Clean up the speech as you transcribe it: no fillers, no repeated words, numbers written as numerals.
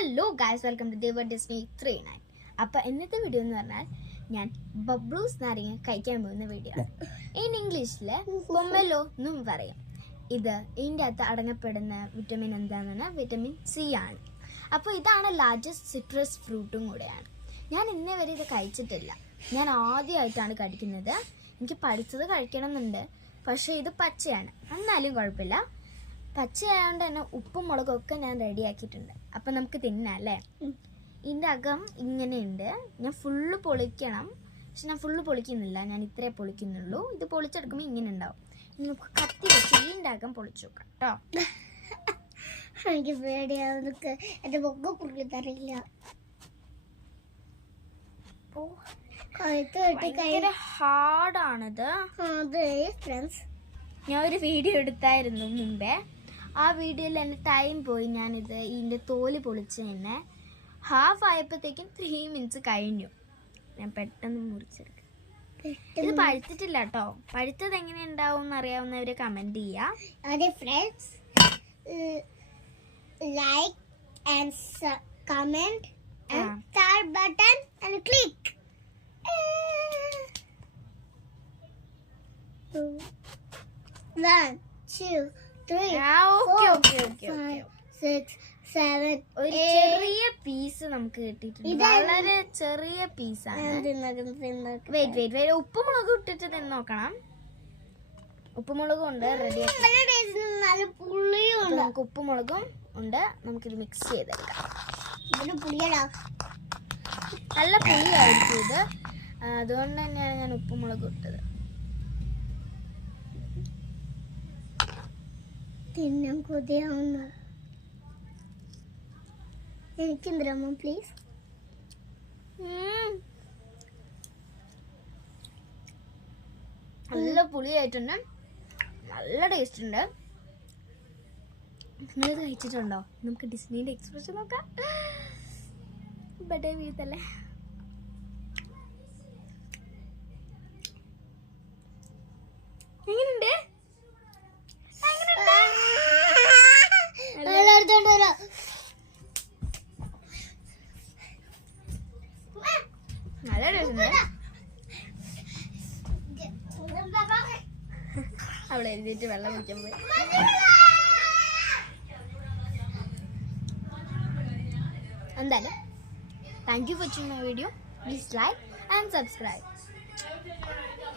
Hello guys, welcome to ദേവർ ഡിസ്നി 39. അപ്പോൾ ഇന്നത്തെ വീഡിയോ എന്ന് പറഞ്ഞാൽ ഞാൻ ബബ്ലൂസ് നാരങ്ങ കഴിക്കാൻ പോകുന്ന വീഡിയോ ആണ്. ഇൻ ഇംഗ്ലീഷിൽ പൊമ്മലോ എന്നും പറയും. ഇത് ഇതിൻ്റെ അകത്ത് അടങ്ങപ്പെടുന്ന വിറ്റമിൻ എന്താണെന്ന് വിറ്റമിൻ സി ആണ്. അപ്പോൾ ഇതാണ് ലാർജസ്റ്റ് സിട്രസ് ഫ്രൂട്ടും കൂടെയാണ്. ഞാൻ ഇന്നേ വരെ ഇത് കഴിച്ചിട്ടില്ല. ഞാൻ ആദ്യമായിട്ടാണ് കഴിക്കുന്നത്. എനിക്ക് പഠിച്ചത് കഴിക്കണം എന്നുണ്ട്, പക്ഷേ ഇത് പച്ചയാണ്. എന്നാലും കുഴപ്പമില്ല. പച്ചയായതുകൊണ്ട് തന്നെ ഉപ്പും മുളകൊക്കെ ഞാൻ റെഡിയാക്കിയിട്ടുണ്ട്. അപ്പം നമുക്ക് തിന്നാം അല്ലേ. ഇതിൻ്റെ അകം ഇങ്ങനെയുണ്ട്. ഞാൻ ഫുള്ള് പൊളിക്കണം, പക്ഷെ ഞാൻ ഫുള്ള് പൊളിക്കുന്നില്ല. ഞാൻ ഇത്രേ പൊളിക്കുന്നുള്ളൂ. ഇത് പൊളിച്ചെടുക്കുമ്പോൾ ഇങ്ങനെ ഉണ്ടാവും. ഇനി നമുക്ക് കത്തി വെച്ച് ഇതിൻ്റെ അകം പൊളിച്ചു നോക്കാം കേട്ടോ. എനിക്ക് പേടിയാവുന്നൊക്കെ എൻ്റെ പൊക്ക പുള്ളിത്തറിയില്ല. ഭയങ്കര ഹാർഡാണിത്. ഫ്രണ്ട്സ്, ഞാൻ ഒരു വീഡിയോ എടുത്തായിരുന്നു മുമ്പേ. ആ വീഡിയോയിൽ എൻ്റെ ടൈം പോയി. ഞാനിത് ഇതിൻ്റെ തോല് പൊളിച്ച് തന്നെ ഹാഫ് ആയപ്പോഴത്തേക്കും 3 മിനിറ്റ്സ് കഴിഞ്ഞു. ഞാൻ പെട്ടെന്ന് മുറിച്ചെടുക്കാം. ഇത് പഴുത്തിട്ടില്ല കേട്ടോ. പഴുത്തത് എങ്ങനെ ഉണ്ടാവും എന്നറിയാവുന്നവർ കമൻറ്റ് ചെയ്യാം. അതെ friends, like and comment and star button and click. 1 2 3 4 5 6 7 ഒരു ചെറിയ പീസ് നമുക്ക് കിട്ടിയിട്ടുണ്ട്. വളരെ ചെറിയ പീസാണ്. വെയിറ്റ് ഉപ്പുമുളക് ഇട്ടിട്ട് തന്നെ നോക്കണം. ഉപ്പുമുളകും ഉണ്ട് റെഡി. നമുക്ക് ഉപ്പുമുളകും ഉണ്ട്. നമുക്കിത് മിക്സ് ചെയ്തെടുക്കാം. നല്ല പുളിയായിരിക്കും ഇത്. അതുകൊണ്ട് തന്നെയാണ് ഞാൻ ഉപ്പുമുളക് ഇട്ടത്. തിന്നാൻ കൊതിയാവുന്നു. എനിക്ക് ദ്രമ പ്ലീസ്. നല്ല പുളിയായിട്ടുണ്ട്. നല്ല ടേസ്റ്റ് ഉണ്ട്. നിങ്ങളിത് കഴിച്ചിട്ടുണ്ടോ? നമുക്ക് ഡിസ്നിയുടെ എക്സ്പ്രഷൻ നോക്കാം. ബട്ടർ വീഴ്ത്തല്ലേ. എങ്ങനെയുണ്ട്? നല്ല ടേസ്റ്റ്. അവിടെ എഴുതിയിട്ട് വെള്ളം കുടിക്കാൻ പോയി. എന്തായാലും thank you for watching my video. Please like and subscribe.